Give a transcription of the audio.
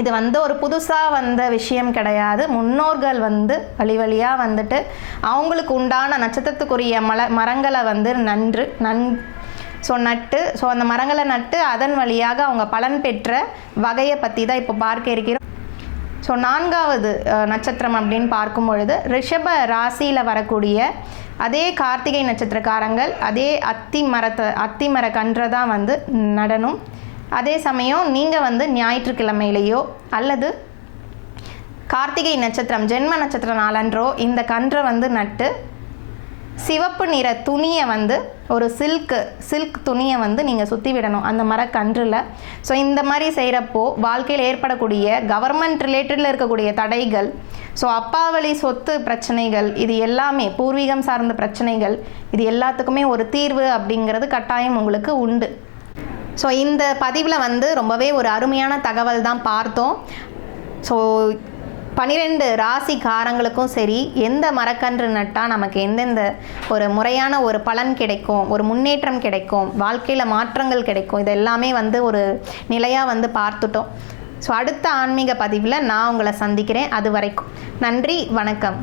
இது வந்து ஒரு புதுசாக வந்த விஷயம் கிடையாது. முன்னோர்கள் வந்து வழி வழியாக வந்துட்டு அவங்களுக்கு உண்டான நட்சத்திரத்துக்குரிய மல மரங்களை வந்து நன்று நன் ஸோ நட்டு ஸோ அந்த மரங்களை நட்டு அதன் வழியாக அவங்க பலன் பெற்ற வகையை பற்றி தான் இப்போ பார்க்க இருக்கிறோம். ஸோ நான்காவது நட்சத்திரம் அப்படின்னு பார்க்கும் பொழுது ரிஷப ராசியில் வரக்கூடிய அதே கார்த்திகை நட்சத்திரக்காரங்கள் அதே அத்தி மரத்தை அத்தி மர கன்றை தான் வந்து நடனும் அதே சமயம் நீங்கள் வந்து ஞாயிற்றுக்கிழமையிலையோ அல்லது கார்த்திகை நட்சத்திரம் ஜென்ம நட்சத்திர நாளன்றோ இந்த கன்றை வந்து நட்டு சிவப்பு நிற துணியை வந்து ஒரு சில்க்கு சில்க் துணியை வந்து நீங்கள் சுற்றி விடணும் அந்த மரக்கன்றில் ஸோ இந்த மாதிரி செய்கிறப்போ வாழ்க்கையில் ஏற்படக்கூடிய கவர்மெண்ட் ரிலேட்டடில் இருக்கக்கூடிய தடைகள் ஸோ அப்பாவளி சொத்து பிரச்சனைகள் இது எல்லாமே பூர்வீகம் சார்ந்த பிரச்சனைகள் இது எல்லாத்துக்குமே ஒரு தீர்வு அப்படிங்கிறது கட்டாயம் உங்களுக்கு உண்டு. ஸோ இந்த பதிவில் வந்து ரொம்பவே ஒரு அருமையான தகவல் தான் பார்த்தோம். ஸோ பன்னிரெண்டு ராசிக்காரங்களுக்கும் சரி எந்த மரக்கன்று நட்டால் நமக்கு எந்தெந்த ஒரு முறையான ஒரு பலன் கிடைக்கும் ஒரு முன்னேற்றம் கிடைக்கும் வாழ்க்கையில் மாற்றங்கள் கிடைக்கும் இது எல்லாமே வந்து ஒரு நிலையாக வந்து பார்த்துட்டோம். ஸோ அடுத்த ஆன்மீக பதிவில் நான் உங்களை சந்திக்கிறேன். அது வரைக்கும் நன்றி வணக்கம்.